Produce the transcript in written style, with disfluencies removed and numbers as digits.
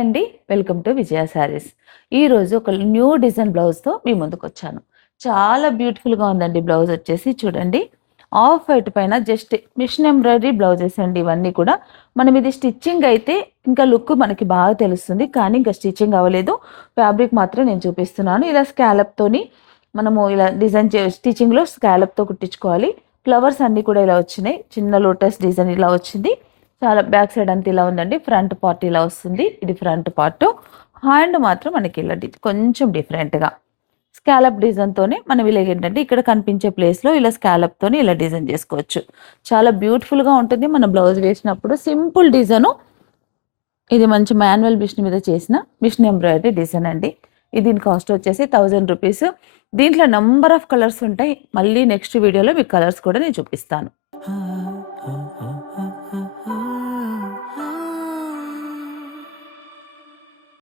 అండి welcome to విజయ శారీస్. ఈరోజు ఒక న్యూ డిజైన్ బ్లౌజ్తో మీ ముందుకు వచ్చాను. చాలా బ్యూటిఫుల్గా ఉందండి. బ్లౌజ్ వచ్చేసి చూడండి, ఆఫ్ వైట్ పైన జస్ట్ మిషన్ ఎంబ్రాయిడరీ బ్లౌజెస్ అండి. ఇవన్నీ కూడా మనం ఇది స్టిచ్చింగ్ అయితే ఇంకా లుక్ మనకి బాగా తెలుస్తుంది, కానీ ఇంకా స్టిచ్చింగ్ అవ్వలేదు. ఫ్యాబ్రిక్ మాత్రం నేను చూపిస్తున్నాను. ఇలా స్కాలప్తోని మనము ఇలా డిజైన్ స్టిచ్చింగ్లో స్కాలప్తో కుట్టించుకోవాలి. ఫ్లవర్స్ అన్నీ కూడా ఇలా వచ్చినాయి. చిన్న లోటస్ డిజైన్ ఇలా వచ్చింది. చాలా బ్యాక్ సైడ్ అంతా ఇలా ఉందండి. ఫ్రంట్ పార్ట్ ఇలా వస్తుంది. ఇది ఫ్రంట్ పార్ట్. హ్యాండ్ మాత్రం మనకి ఇలా కొంచెం డిఫరెంట్గా స్కాలప్ డిజైన్తోనే మనం ఇలా ఏంటంటే ఇక్కడ కనిపించే ప్లేస్లో ఇలా స్కాలప్తోని ఇలా డిజైన్ చేసుకోవచ్చు. చాలా బ్యూటిఫుల్గా ఉంటుంది. మన బ్లౌజ్ వేసినప్పుడు సింపుల్ డిజైను. ఇది మంచి మాన్యువల్ మిషన్ మీద చేసిన మిషన్ ఎంబ్రాయిడరీ డిజైన్ అండి. దీని కాస్ట్ వచ్చేసి 1000 రూపీస్. దీంట్లో నంబర్ ఆఫ్ కలర్స్ ఉంటాయి. మళ్ళీ నెక్స్ట్ వీడియోలో మీకు కలర్స్ కూడా నేను చూపిస్తాను.